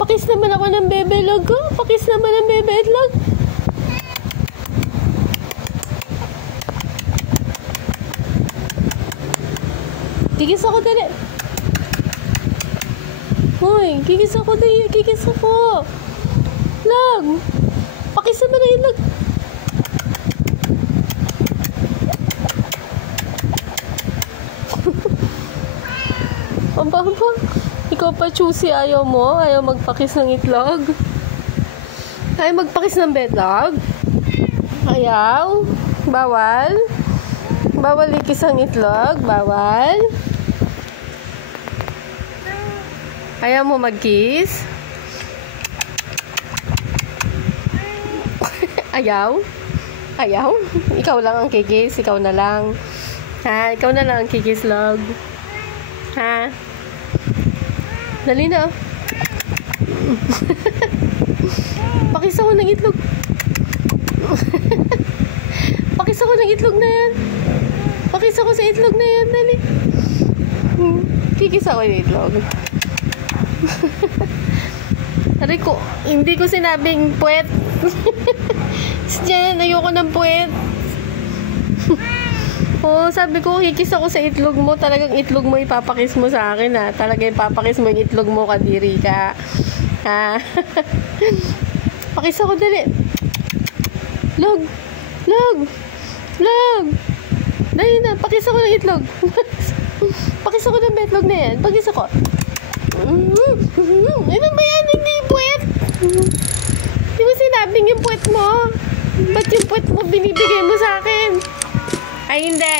Pakis naman ako ng bebe log ko. Pakis naman ng bebe itlog. Kikis ako dali. Hoy, kikis ako dali. Kikis ako. Log. Pakis naman ng itlog. Aba. Ikaw pa choosy, ayaw mo? Ayaw magpakis ng itlog? Ayaw magpakis ng betlog? Ayaw? Bawal? Bawal ikis ang itlog? Bawal? Ayaw mo mag-kiss? Ayaw? Ayaw? Ikaw lang ang kikis? Ikaw na lang? Ha? Ikaw na lang ang kikis, log? Ha? Dali na. Pakis ako ng itlog. Pakis ako ng itlog na yan. Pakis ako sa itlog na yan. Dali. Kikis ako ng itlog. Aray ko, hindi ko sinabing puwet. Diyan, ayoko ng puwet. Oh, sabi ko, kikis ako sa itlog mo. Talagang itlog mo ipapakis mo sa akin, ha? Talagang ipapakis mo yung itlog mo, kadiri ka. Ha? Pakis ako, dali. Log. Log. Log. Dali na, pakis ako ng itlog. Pakis ako ng betlog na yan. Pakis ako. Ano ba yan? Hindi yung puwet. Di ba sinabing yung puwet mo? Ba't yung puwet mo binibigay mo sa akin? Ay, hindi.